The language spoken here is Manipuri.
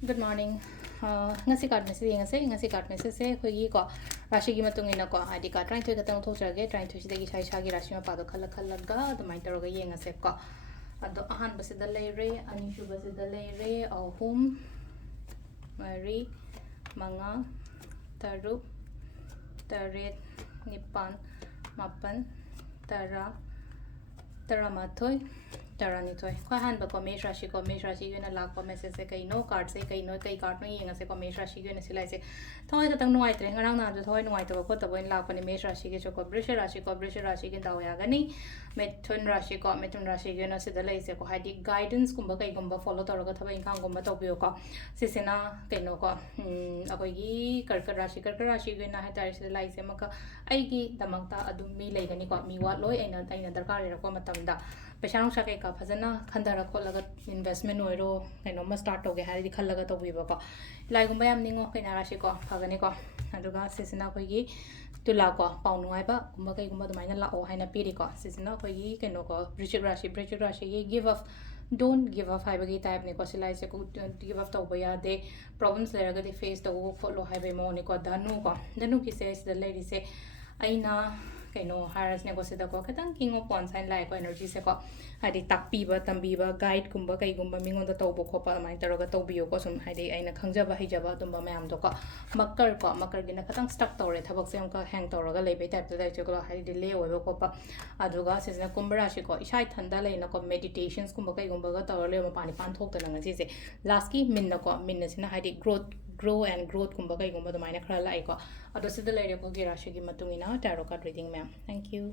Good morning. Ngasi card message ngasi card message se khoi ko rashi gi matung ina ko id card trying to katang thok jage trying to sidagi shai shagi rashi ma pado khala khala ga the mai taro ga yenga se ko ado ahan base da lay re ani shu base da lay re ahum mari manga taruk taret nipan mapan tara taramathoi Taranitoy. Kwahan ba ko mesh rashi yun na lag ko message se kay no card se kay no kay card no yenga se ko mesh rashi yun na sila se thoy katang nuai tre ngarang na jo thoy nuai to ko to boin lag ko ni mesh rashi ge jo ko brish rashi ge daw ya gani methun rashi yun na se dalai se ko hadi guidance kumba kay kumba follow to ro thabai khang kumba to biyo ko sisena kay no ko akoi gi karka rashi yun na ha tar se dalai se maka ai gi damakta adum mi lei gani ko mi wa loi aina darkar re ko matam da पैसा नुसा कई का फजना खंदरा खोलगा इन्वेस्टमेंट ओइरो कइनो म स्टार्ट होगे हारि खल्लगा तौबिबो को लाइगुंबा याम निंगो कइना राशि को फगने को अदुगा सिसिना खोगी तुला को पाउनुआइबा गुंबा कइगुंबा दुमाइना लाओ हाइना पिरि को सिसिना खोगी कइनो को वृश्चिक राशि ये give up don't give up हाइबगी टाइप ने को सिलाई से को गिव अप तौबा यादे प्रॉब्लम्स लेरगा दे फेस तौ खोलो हाइबे मो ने को धनु की से लेरी से aina kaino haras ne ko se da ko katang king of one sign like energy se ko hadi takpiba tambiba guide kumba kai gumba mingon da tawbo khopa mai taroga tawbiyo ko sum hadi aina khangjaba hijaba tumba mayam do ko makar gina katang stuck tawre thabak se amka hang tawraga leibe type da dai chokla hadi delay oiba ko pa aduga sesna kumbra shi ko isai thanda leina ko meditations kumba kai gumba ga tawle ma pani pan thok ta nang ji se last ki minna ko minna sina hadi grow and growth kumba kai gumba do maina khara lai ko ado sidalai ko gi rashi gi matungina tarot card reading ma'am thank you